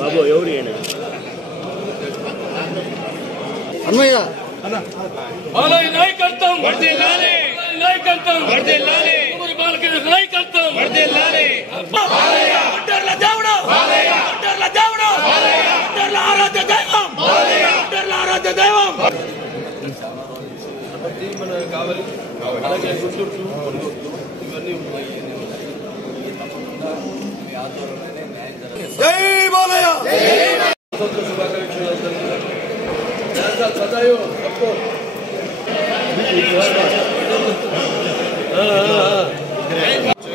బాబు ఎవరు అన్నయ్య నాయకత్వం నాయకత్వం నాయకత్వం ఆరాధ్య దైవం ఆరాధ్య దైవం మన కావాలి అలాగే గుంటూరు ఇవన్నీ ఉన్నాయి. జై బాలయ్య శుభాకాంక్షలు సదాయో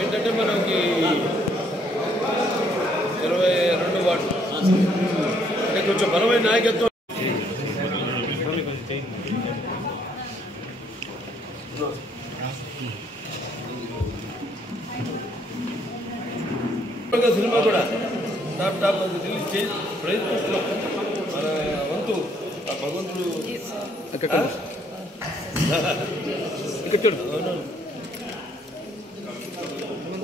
ఏంటంటే మనకి 22 వార్డు అంటే కొంచెం బలమైన నాయకత్వం. సినిమా కూడా టాప్ రిలీజ్ చేసి ప్రయత్నిస్తున్నాం. మన వంతు ఆ భగవంతుడు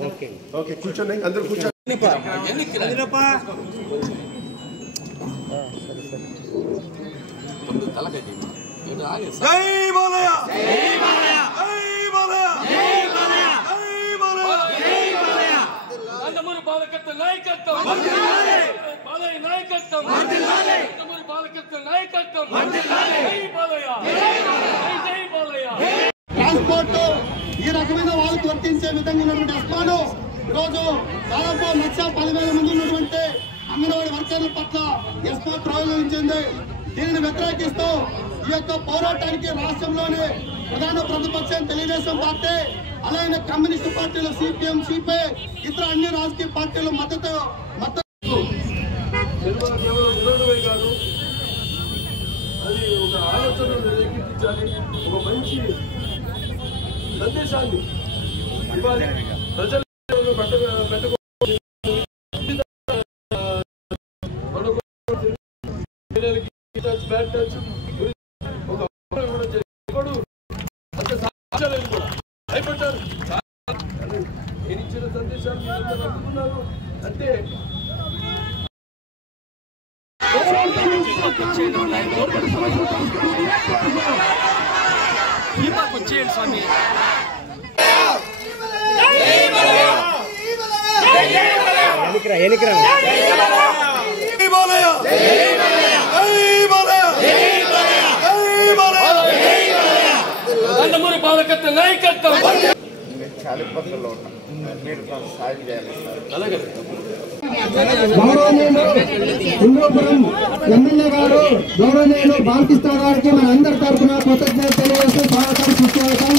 ఓకే కూర్చోండి అందరూ కూర్చోండి. జై బాలయ్య నందమూరి బాలకృష్ణ నాయకత్వం బాలయ్య నాయకత్వం నందమూరి బాలకృష్ణ నాయకత్వం జై బాలయ్య జై బాలయ్య. ట్రాన్స్పోర్ట్ ఈ రకమైన వాళ్ళకి వర్తించే విధంగా ఉన్నటువంటి అస్మాను ఈరోజు దాదాపు 1,10,000 మంది ఉన్నటువంటి అంగన్వాడీ వర్కర్ల పట్ల ఎస్మా ప్రయోగించింది. దీనిని వ్యతిరేకిస్తూ ఈ యొక్క పోరాటానికి రాష్ట్రంలోని ప్రధాన ప్రతిపక్షం తెలుగుదేశం పార్టీ అలాగే కమ్యూనిస్టు పార్టీలు సిపిఎం సిపిఐ ఇతర అన్ని రాజకీయ పార్టీలు మద్దతు కాదు అది ఒక ఆలోచన రేకెత్తించాలి, ఒక మంచి సందేశాన్ని ఇవ్వాలి. ప్రజలు భయపడ్డారు. నేను ఇచ్చిన సందేశాన్ని అందుకున్నారు అంటే స్వామి నందమూరి బాలకృష్ణ నాయకత్వం. చాలా ఇబ్బందుల్లో ఉన్నాం, మీరు సాయం చేయాలి. హిందూపురం ఎమ్మెల్యే గారు గౌరవనీయులు బాలకృష్ణ గారికి మన అందరి తరఫున కృతజ్ఞతలు తెలియజేస్తూ స్వాగతం సుస్వాగతం.